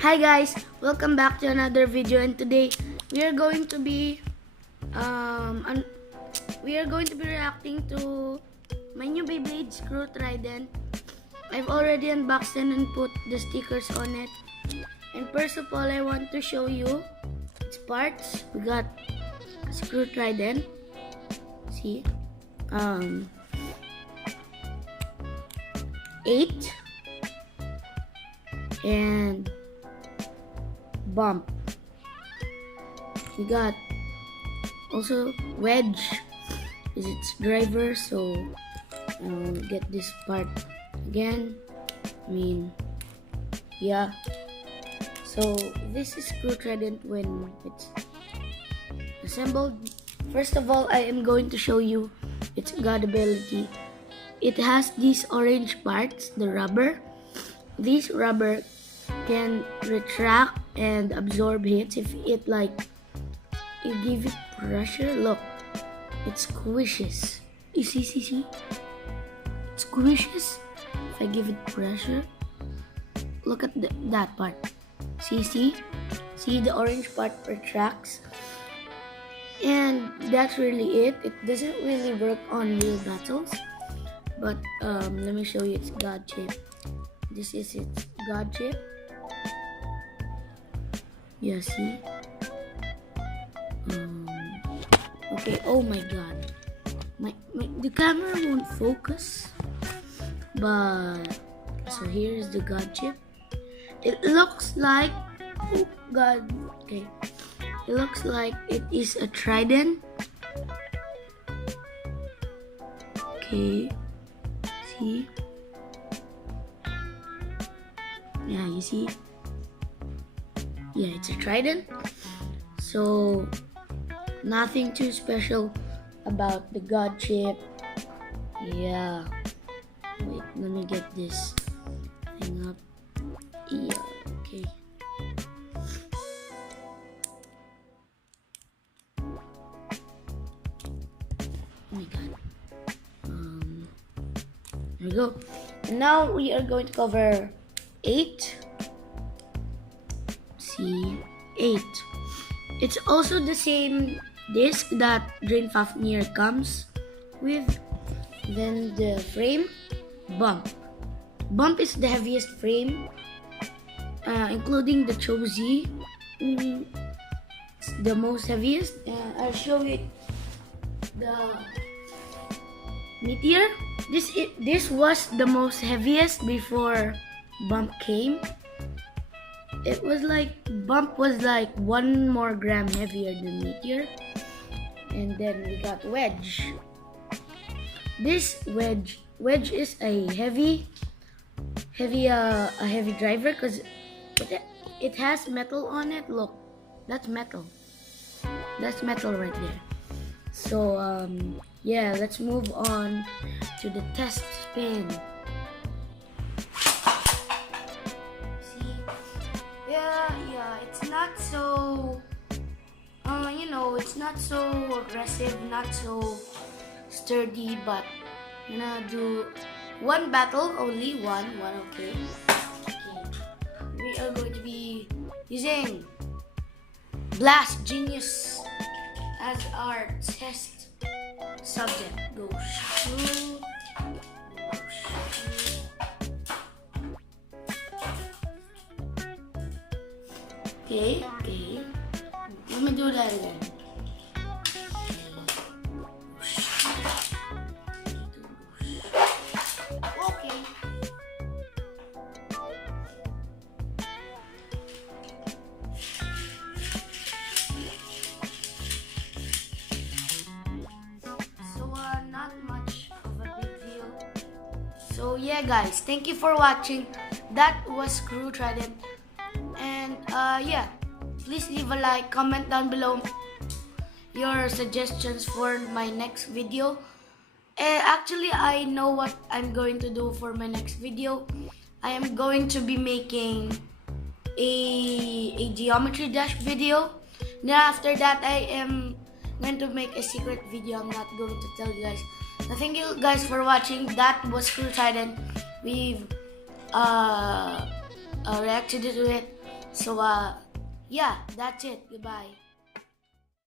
Hi guys, welcome back to another video, and today we are going to be reacting to my new Beyblade screw trident. I've already unboxed it and put the stickers on it. And first of all, I want to show you its parts. We got a screw trident. See, 8 and bump. We got also wedge is its driver, so I'll get this part again. Yeah. So this is screw trident when it's assembled. First of all, I am going to show you its ability. It has these orange parts, the rubber. These rubber can retract and absorb hits if it you give it pressure. Look, it squishes. You see? It squishes. If I give it pressure, look at that part. See the orange part retracts, and that's really it. It doesn't really work on real battles, but let me show you its god chip. This is its god chip. Yeah, see? Okay, oh my god. The camera won't focus. But, so here's the god chip. It looks like, oh god, okay. It looks like it is a trident. Okay, see? Yeah, you see? Yeah, it's a trident. So nothing too special about the god chip. Yeah. Wait, let me get this thing up. Yeah, okay. Oh my god. There we go. And now we are going to cover 8. See, 8. It's also the same disc that Drain Fafnir comes with. Then the frame, bump. Bump is the heaviest frame, including the Chozy. It's the most heaviest. I'll show you the Meteor. This was the most heaviest before bump came. It was like bump was like 1 more gram heavier than Meteor. And then we got wedge. This wedge is a heavy driver because it has metal on it. Look, that's metal. That's metal right there. So yeah, let's move on to the test spin. It's not so, it's not so aggressive, not so sturdy, but I'm gonna do one battle, only one, okay. We are going to be using Blast Genius as our test subject. Go shoot. Okay. Let me do that again. Okay. So not much of a big deal. So yeah guys, thank you for watching. That was Screw Trident. And yeah, please leave a like, comment down below your suggestions for my next video. Actually, I know what I'm going to do for my next video. I am going to be making a geometry dash video. Then after that, I am going to make a secret video. I'm not going to tell you guys. So thank you guys for watching. That was Screw Trident. We've reacted to it. So yeah, that's it. Goodbye.